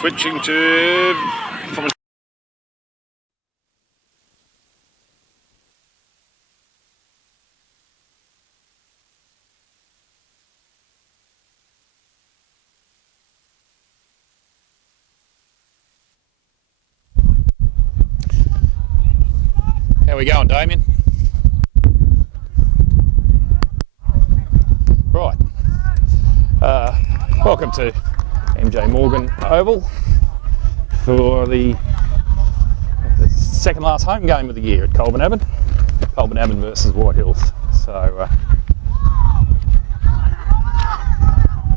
Switching to from How we going, Damien? Right. Welcome to MJ Morgan Oval for the second last home game of the year at Colbo versus White Hills. So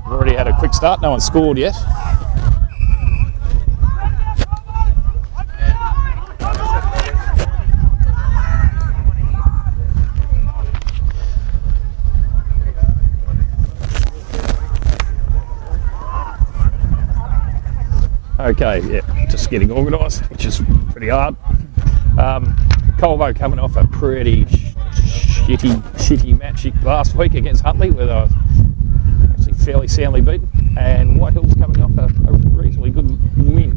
we've already had a quick start. No one scored yet. Okay, yeah, just getting organised, which is pretty hard. Colbo coming off a pretty shitty match last week against Huntley, where they were actually fairly soundly beaten, and White Hills coming off a reasonably good win,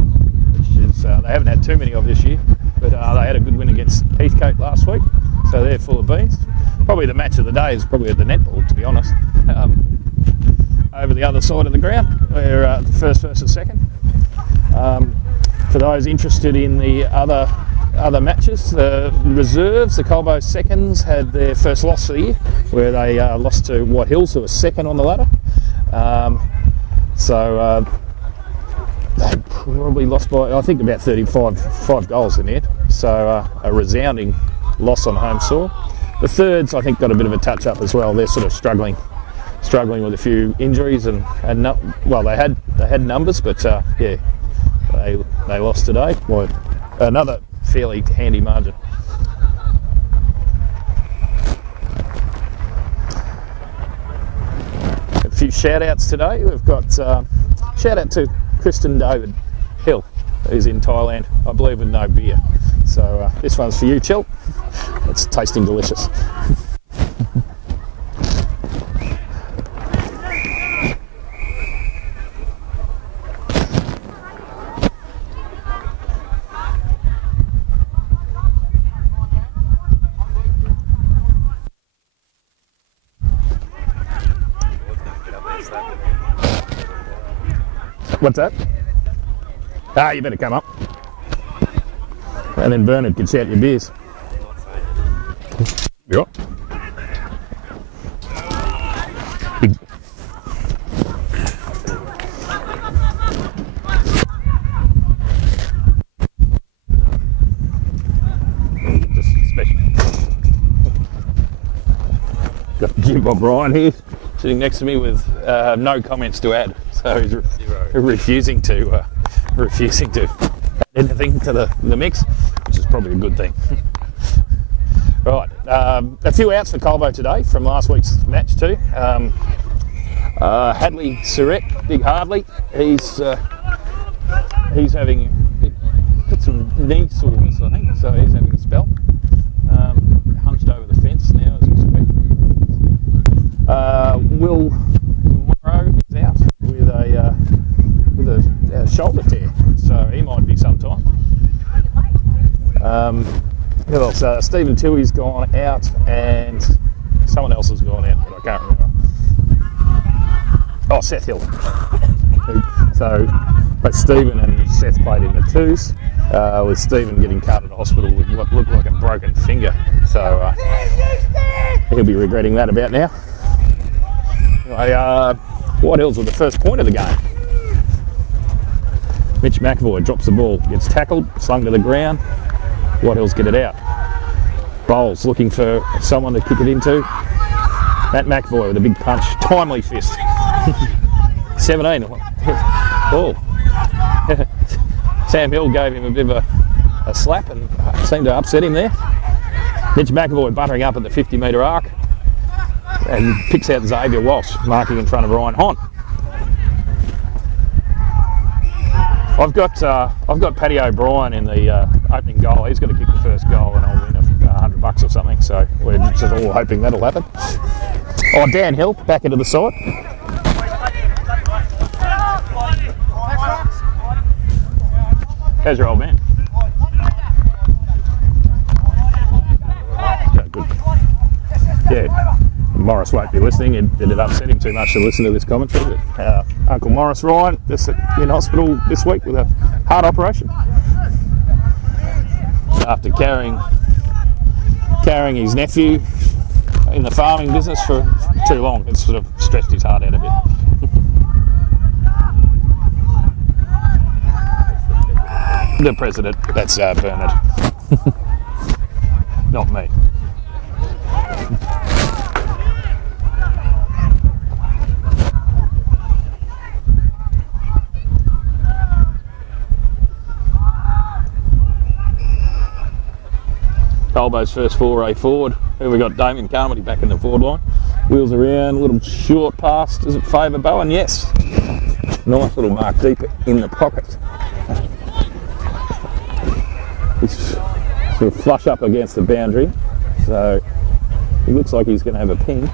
which is they haven't had too many of this year, but they had a good win against Heathcote last week, so they're full of beans. Probably the match of the day is probably at the netball, to be honest. Over the other side of the ground, where the first versus second. For those interested in the other matches, the reserves, the Colbo seconds, had their first loss for the year, where they lost to White Hills, who were second on the ladder. So they probably lost by, I think, about 35 goals in the end. So a resounding loss on home soil. The thirds, I think, got a bit of a touch up as well. They're sort of struggling with a few injuries and well, they had numbers, but yeah. They lost today. Well, another fairly handy margin. A few shout outs today. We've got shout out to Kristen David Hill, who's in Thailand, I believe, with no beer. So this one's for you, Chill. It's tasting delicious. What's that? You better come up. And then Bernard can shout your beers. Yeah. Just special. Got Jim O'Brien here, sitting next to me with no comments to add. So he's refusing to add anything to the mix, which is probably a good thing. Right, a few outs for Colbo today from last week's match too. Hadley Surrett, Big Hardley, he's got some knee soreness, I think, so he's having a spell. Hunched over the fence now, as expected. Will Morrow is out with a shoulder tear, so he might be some time. Who else? Stephen Tilley's gone out, and someone else has gone out, but I can't remember. Oh, Seth Hill. So, but Stephen and Seth played in the twos, with Stephen getting carted to hospital with what looked like a broken finger. So he'll be regretting that about now. Anyway, White Hills with the first point of the game. Mitch McAvoy drops the ball, gets tackled, slung to the ground. White Hills get it out. Bowles looking for someone to kick it into. Matt McAvoy with a big punch, timely fist. 17. Oh. Sam Hill gave him a bit of a slap and seemed to upset him there. Mitch McAvoy buttering up at the 50-metre arc and picks out Xavier Walsh, marking in front of Ryan Hon. I've got Paddy O'Brien in the opening goal. He's going to kick the first goal, and I'll win $100 or something. So we're just all hoping that'll happen. Oh, Dan Hill back into the side. How's your old man? Okay, good. Yeah, Morris won't be listening. It'd upset him too much to listen to this commentary. But, Uncle Morris Ryan just in hospital this week with a heart operation after carrying his nephew in the farming business for too long. It's sort of stressed his heart out a bit. The president, that's Bernard. Not me. Colbo's first foray forward. Here we got Damien Carmody back in the forward line. Wheels around, little short pass. Does it favour Bowen? Yes. Nice little mark deep in the pocket. He's sort of flush up against the boundary, so it looks like he's going to have a ping.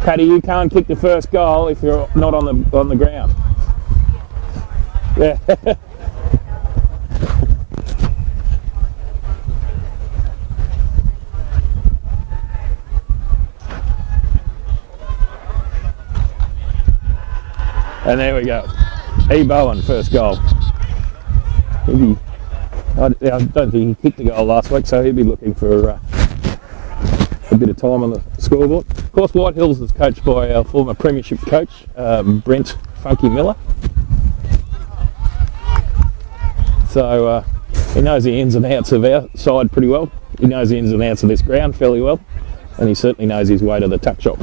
Paddy, you can't kick the first goal if you're not on the ground. Yeah. And there we go. E. Bowen, first goal. I don't think he kicked the goal last week, so he'll be looking for a bit of time on the scoreboard. Of course, White Hills is coached by our former premiership coach, Brent Funky Miller. So he knows the ins and outs of our side pretty well. He knows the ins and outs of this ground fairly well, and he certainly knows his way to the tuck shop.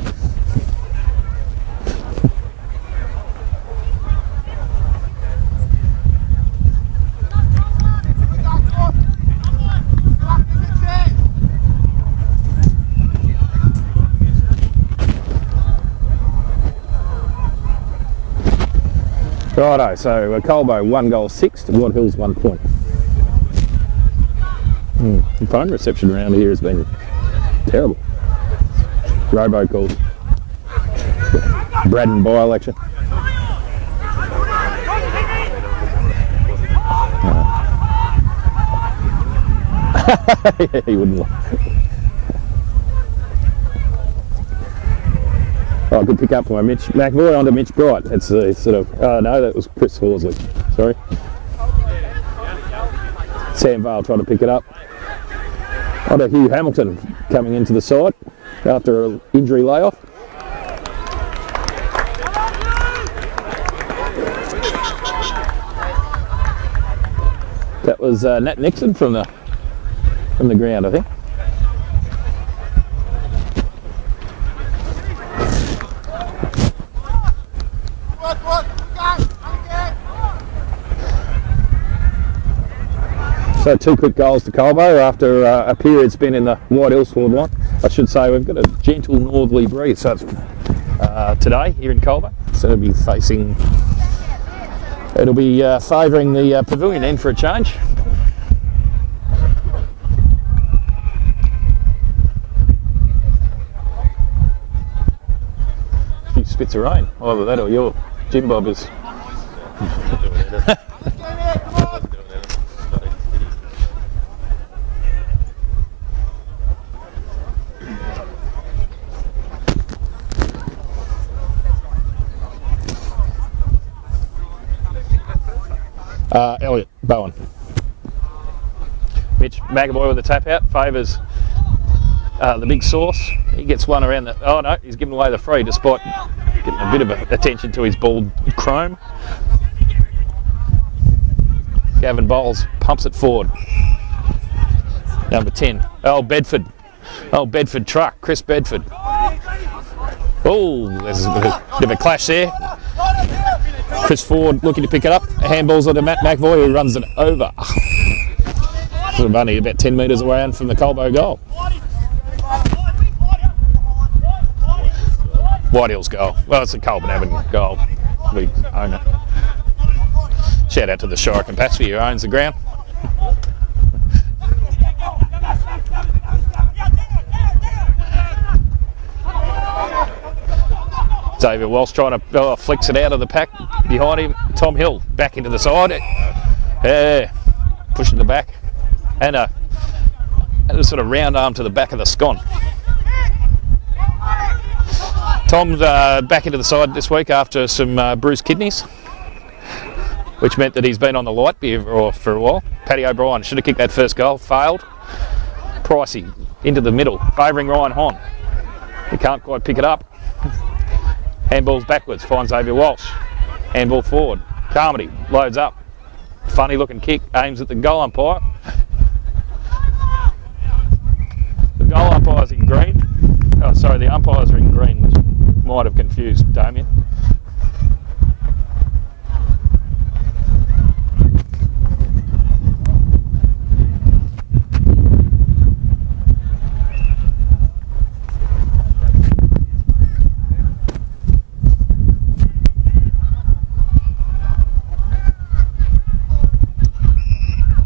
Righto, so Colbo 1 goal 6 to White Hills 1 point. The phone reception around here has been terrible. Robo calls. Braddon by-election. Yeah, he wouldn't lie. Oh, good pick up by Mitch McVoy onto Mitch Bright. It's sort of, oh no, that was Chris Horsley. Sorry. Sam Vale trying to pick it up. Onto Hugh Hamilton coming into the side after an injury layoff. That was Nat Nixon from the ground, I think. So 2 quick goals to Colbo after a period spent in the White Hills forward line. I should say we've got a gentle northerly breeze, so it's today here in Colbo. So it'll be favouring the pavilion end for a change. A few spits of rain, either that or your Jim Bob is. Elliot Bowen. Mitch McAvoy with the tap out, favours the big sauce. He gets one around the, oh no, he's given away the free despite getting a bit of attention to his bald chrome. Gavin Bowles pumps it forward. Number 10, Old Bedford truck, Chris Bedford. Oh, there's a bit of a clash there. Chris Ford looking to pick it up. Handballs onto Matt McVoy, who runs it over. Sort of only about 10 metres away from the Colbo goal. White Hills goal. Well, it's a Colburn Avenue goal. We own it. Shout out to the Shire Compasby who owns the ground. David Walsh trying to flicks it out of the pack behind him. Tom Hill back into the side. Yeah, pushing the back. And a sort of round arm to the back of the scone. Tom's back into the side this week after some bruised kidneys, which meant that he's been on the light beer for a while. Paddy O'Brien should have kicked that first goal, failed. Pricey into the middle, favouring Ryan Hon. He can't quite pick it up. Handballs backwards, finds Xavier Walsh. Handball forward, Carmody loads up. Funny looking kick, aims at the goal umpire. The goal umpire's in green. Oh, sorry, the umpires are in green, which might have confused Damien.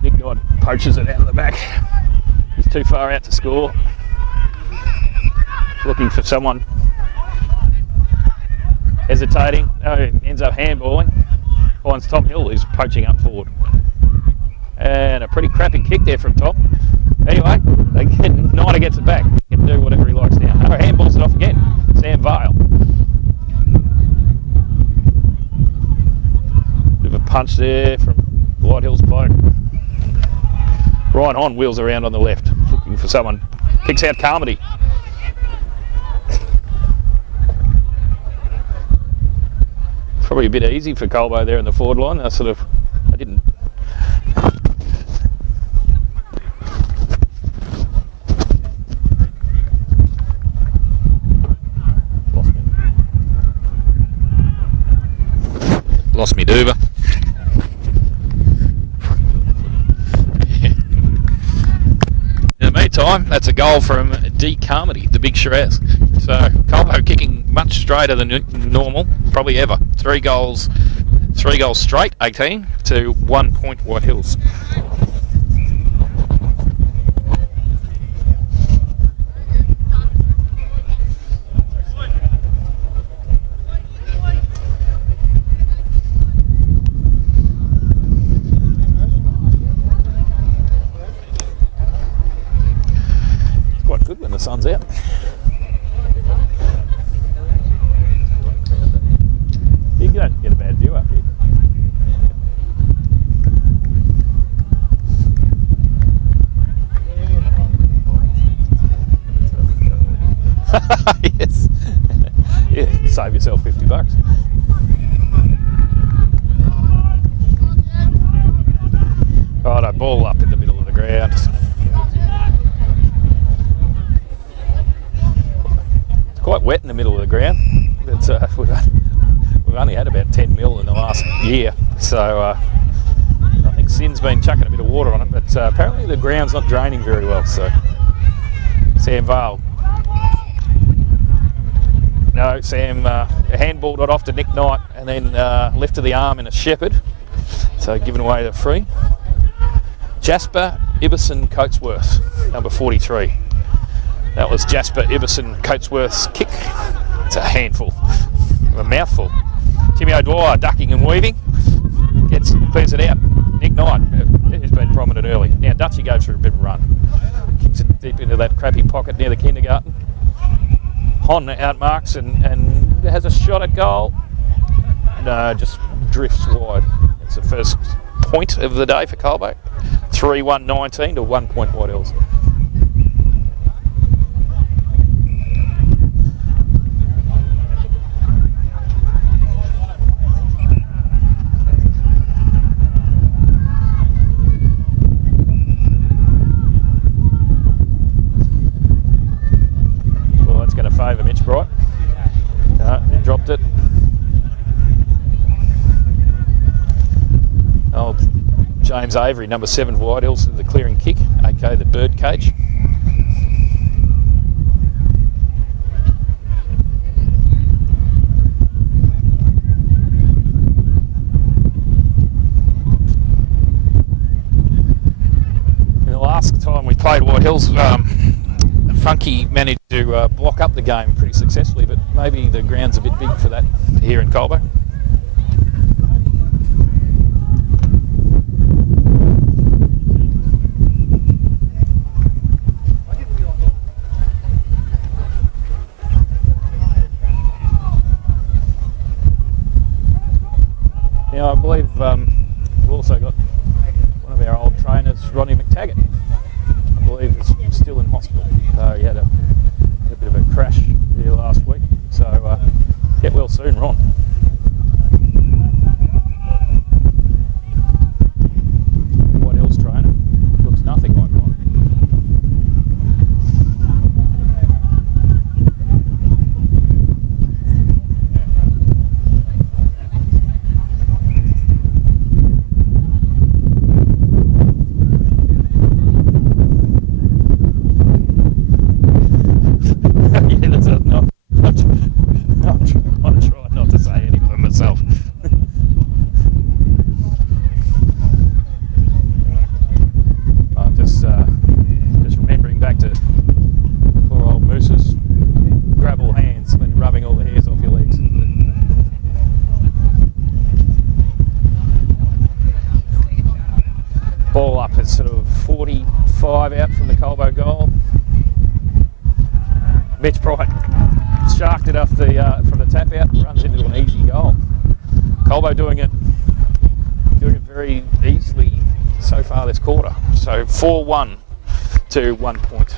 Nick Dodd poaches it out of the back. He's too far out to score. Looking for someone. Hesitating. Oh, ends up handballing. Finds Tom Hill, who's poaching up forward. And a pretty crappy kick there from Tom. Anyway, Niner gets it back. He can do whatever he likes now. Oh, handballs it off again. Sam Vale. Bit of a punch there from White Hills bloke. Ryan Hon wheels around on the left, looking for someone. Kicks out Carmody. Probably a bit easy for Colbo there in the forward line. I didn't. Lost me Duva. In the meantime, that's a goal from D. Carmody, the big Shiraz. So Colbo kicking much straighter than normal, probably ever. 3 goals straight, 18 to 1 point White Hills. It's quite good when the sun's out. You don't get a bad view up here. Yes. Yeah, save yourself $50. Righto, ball up in the middle of the ground. It's quite wet in the middle of the ground. But, we've only had about 10 mil in the last year, so I think Sin's been chucking a bit of water on it, but apparently the ground's not draining very well, so Sam Vale. No, Sam handballed it off to Nick Knight and then lifted the arm in a shepherd, so giving away the free. Jasper Ibbison Coatsworth, number 43. That was Jasper Ibbison Coatsworth's kick. It's a handful, a mouthful. Timmy O'Dwyer ducking and weaving, clears it out. Nick Knight, who's been prominent early. Now Dutchy goes for a bit of a run. Kicks it deep into that crappy pocket near the kindergarten. Hon outmarks and has a shot at goal. No, just drifts wide. It's the first point of the day for Colbo. 3-1-19 to 1 point White Hills. Favour Mitch Bright. No, he dropped it. Oh, James Avery, number 7 for White Hills, the clearing kick, aka the bird cage. In the last time we played White Hills, Funky managed to block up the game pretty successfully, but maybe the ground's a bit big for that here in Colbo. Now I believe we've also got one of our old trainers, Ronnie McTaggart. I believe is still in hospital. He had a bit of a crash here last week. So get well soon, Ron. What else, trainer? Looks nothing like Ron. I'm trying not to say any for myself. I'm just remembering back to poor old Moose's gravel hands when rubbing all the hairs off your legs. Ball up at sort of 45 out from the Colbo goal. Mitch Bright sharked it off from the tap out, runs into an easy goal. Colbo doing it very easily so far this quarter. So 4-1 to 1 point.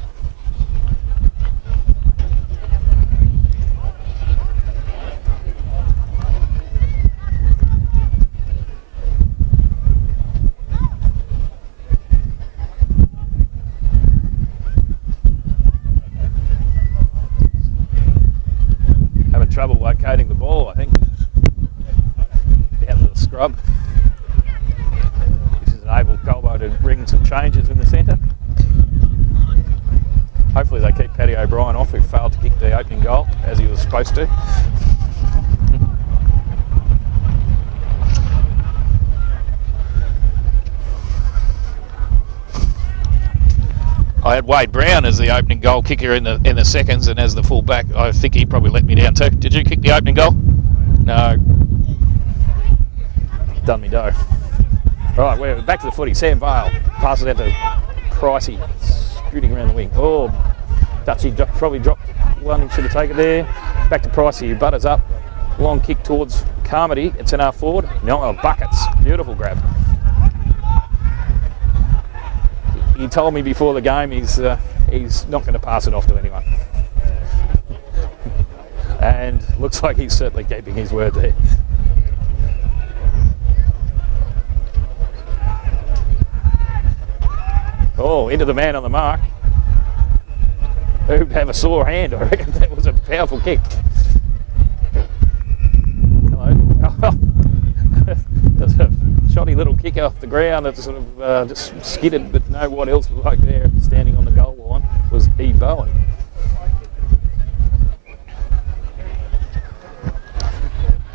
Trouble locating the ball, I think. Out of the scrub. This has enabled Colbo to bring some changes in the centre. Hopefully they keep Paddy O'Brien off, who failed to kick the opening goal as he was supposed to. I had Wade Brown as the opening goal kicker in the seconds, and as the full back, I think he probably let me down too. Did you kick the opening goal? No. Done me dough. All right, we're back to the footy. Sam Vale passes out to Pricey, scooting around the wing. Oh, Dutchy probably dropped one. He should have taken it there. Back to Pricey, who butters up. Long kick towards Carmody. It's an half forward. No, buckets. Beautiful grab. He told me before the game he's not going to pass it off to anyone. And looks like he's certainly keeping his word there. Oh, into the man on the mark. Who'd have a sore hand? I reckon that was a powerful kick. Hello. There's a shoddy little kick off the ground that sort of just skidded, but no what else was like there standing on the goal line was E. Bowen.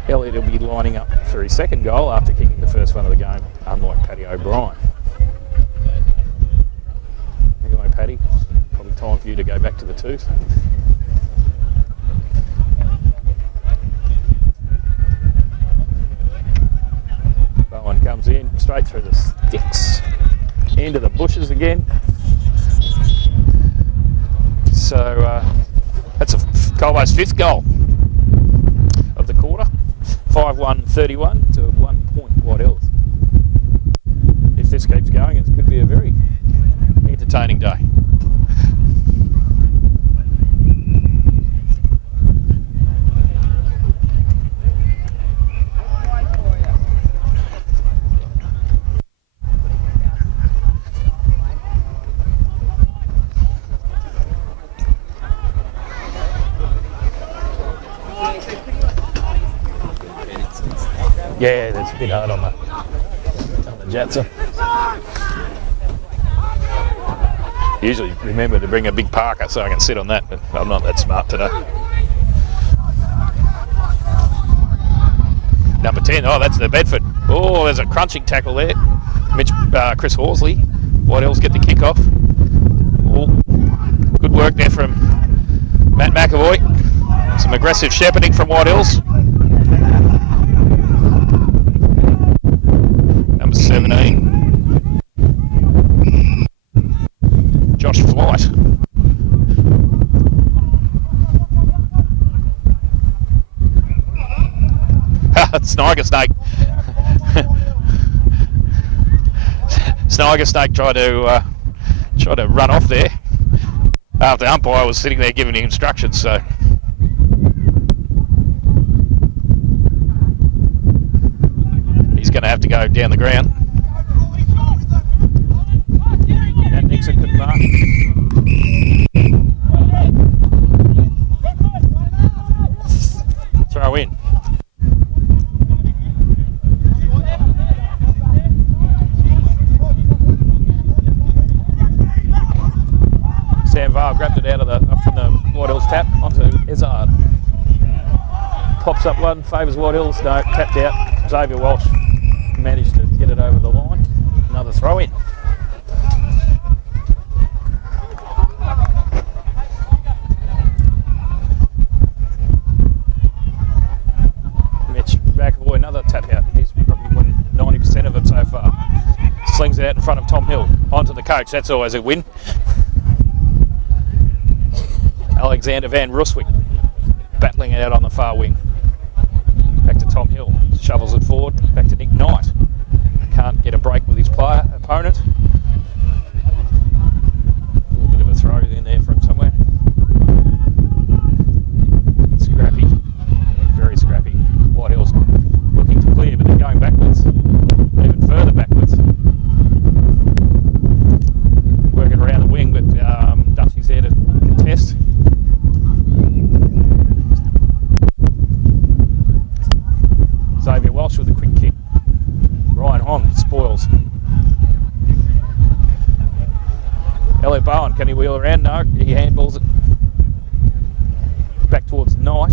Elliott will be lining up for his second goal after kicking the first one of the game, unlike Paddy O'Brien. Anyway, Paddy, probably time for you to go back to the tooth. Bowen comes in, straight through the sticks, into the bushes again. So that's Colbo's fifth goal of the quarter. 5-1-31 to 1 point. What else? If this keeps going, it could be a very entertaining day. Yeah, that's a bit hard on the Jatsa. Usually remember to bring a big parka so I can sit on that, but I'm not that smart today. Number 10, oh, that's the Bedford. Oh, there's a crunching tackle there. Chris Horsley. What else? Get the kick off. Oh, Good work there from Matt McAvoy. Some aggressive shepherding from White Hills. Number 17, Josh Flight. Sniger Snake. Sniger Snake tried to run off there after the umpire was sitting there giving him instructions. So he's going to have to go down the ground. And Nixon could mark. Throw in. Sam Vale grabbed it out of from the White Hills tap onto Ezard. Pops up one, favours White Hills, no, tapped out. Xavier Walsh managed to get it over the line. Another throw in. Mitch McAvoy, another tap out. He's probably won 90% of them so far. Slings it out in front of Tom Hill. Onto the coach, that's always a win. Alexander Van Ruswick battling it out on the far wing. Back to Tom Hill, shovels it forward, back to Nick Knight. Can't get a break with his opponent. A little bit of a throw in there from somewhere. Scrappy, very scrappy. White Hills looking to clear, but they're going backwards, even further backwards. Working around the wing, but Dutchy's there to contest. Xavier Walsh with a quick kick. Ryan Hong spoils. Elliot Bowen, can he wheel around? No, he handballs it back towards Knight.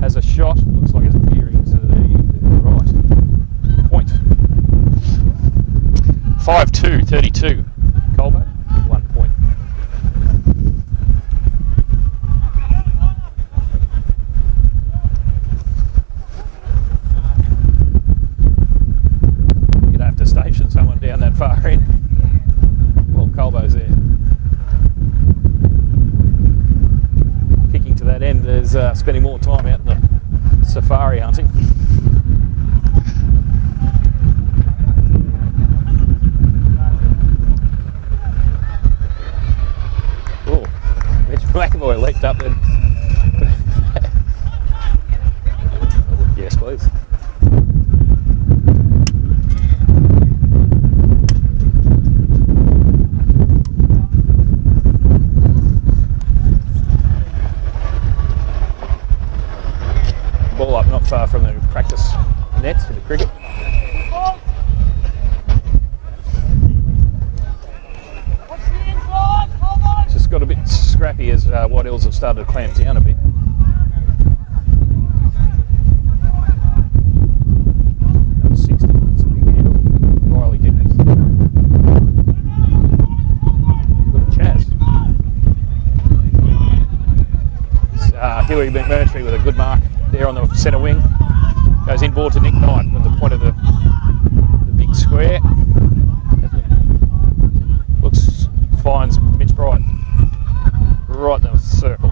Has a shot, looks like it's veering to the right. Point. 5-2-32. Colbo, 1 point. Station someone down that far end. Well, Colbo's there. Kicking to that end, there's spending more time out in the safari hunting. Oh, Mitch McAvoy leaped up then. Yes, please. Ball up not far from the practice nets for the cricket. It's just got a bit scrappy as White Hills have started to clamp down a bit. Number 60, it's a big handle. Riley Dickens. Look at Chaz. Huey McMurtry with a good mark there on the centre wing. Goes inboard to Nick Knight at the point of the big square. Finds Mitch Bright right in the circle.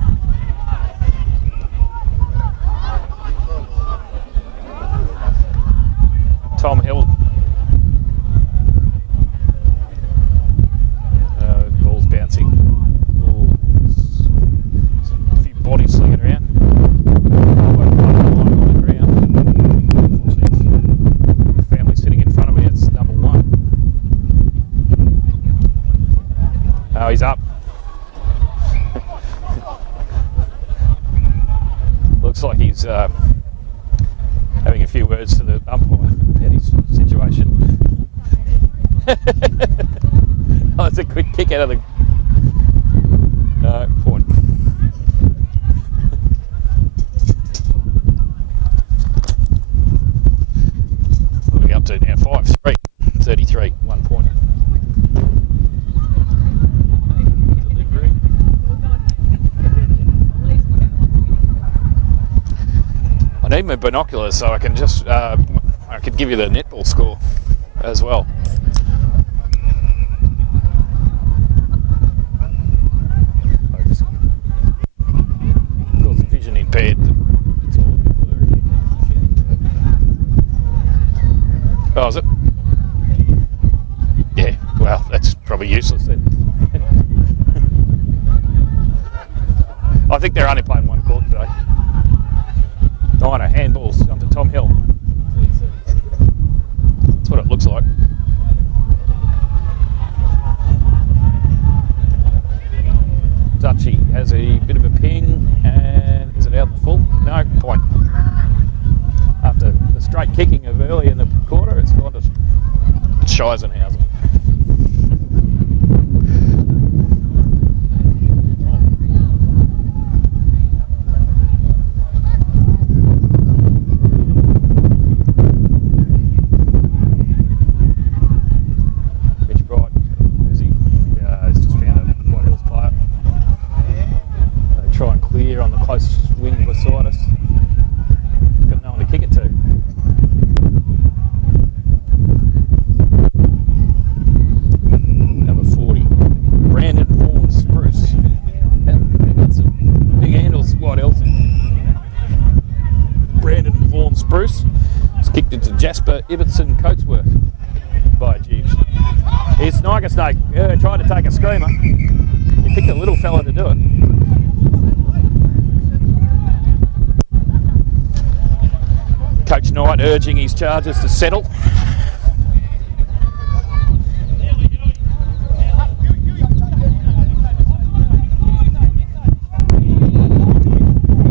Tom Hill. Ball's bouncing. Ooh. A few bodies slinging around. Family sitting in front of me, it's number 1. Oh, he's up. Looks like he's having a few words to the umpire about his situation. Oh, it's a quick kick out of the... No, point. Up to now 5-3, 33, 1 point. Delivery. need my binoculars so I can just I could give you the netball score as well. Of course, vision impaired. It's all blurry. Oh, is it? Yeah. Well, that's probably useless then. I think they're only playing one court today. Oh no, handballs onto Tom Hill. That's what it looks like. Dutchy has a bit of a ping, and is it out the full? No, point. After the straight kicking of early in the quarter, it's gone to Scheisenhausen. Try and clear on the close wing beside us. Got no one to kick it to. Number 40. Brandon Vaughan Spruce. That's a big handles, what else? Brandon Vaughan Spruce has kicked it to Jasper Ibbotson Coatsworth by Jeeves. Here's Sniker Snake. Yeah, tried to take a screamer. He picked a little fella to do it. Coach Knight urging his charges to settle.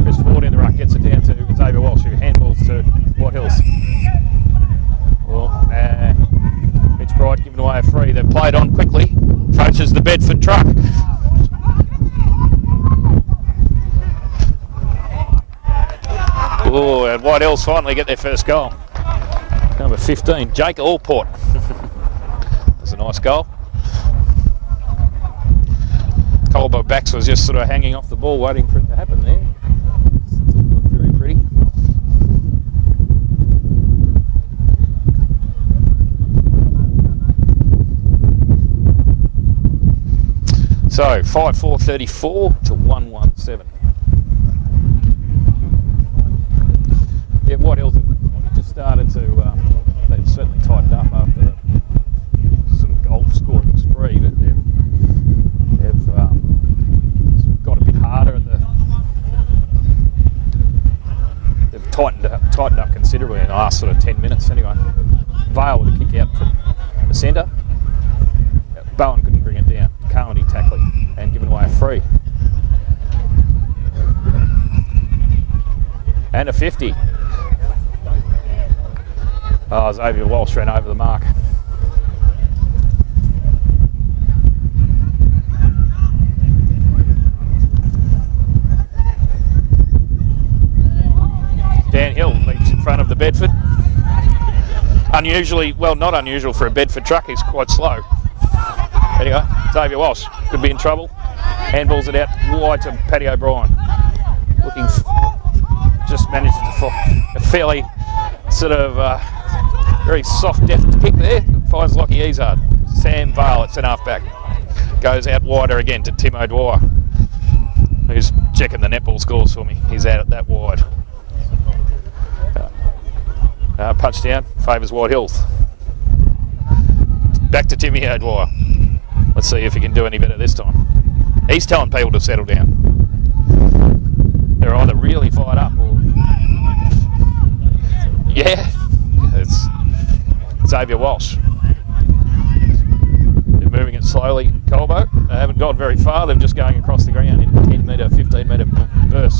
Chris Ford in the ruck gets it down to Xavier Walsh, who handballs to White Hills. Well, Mitch Bright giving away a free. They've played on quickly. Approaches the Bedford truck. Oh, and White Hills finally get their first goal. Number 15, Jake Allport. That's a nice goal. Colbo Backs was just sort of hanging off the ball, waiting for it to happen there. It's very pretty. So 5-4-34 to 1-1-7. Yeah, White Hills have just started to, they've certainly tightened up after the sort of goal scoring spree, but they've got a bit harder at they've tightened up considerably in the last sort of 10 minutes anyway. Vale with a kick out from the centre. Bowen couldn't bring it down. Carmody tackling and giving away a free. And a 50. Oh, Xavier Walsh ran over the mark. Dan Hill leaps in front of the Bedford. Unusually, well, not unusual for a Bedford truck, he's quite slow. Anyway, Xavier Walsh could be in trouble. Handballs it out wide to Paddy O'Brien. Looking, just managed to a fairly sort of very soft, deft kick there. Finds Lockie Izard. Sam Vale at centre half back. Goes out wider again to Tim O'Dwyer, who's checking the netball scores for me. He's out at that wide. Punch down, favours White Hills. Back to Timmy O'Dwyer. Let's see if he can do any better this time. He's telling people to settle down. They're either really fired up or... Yeah, it's Xavier Walsh. They're moving it slowly, Colbo. They haven't gone very far, they're just going across the ground in 10 metre, 15 metre bursts.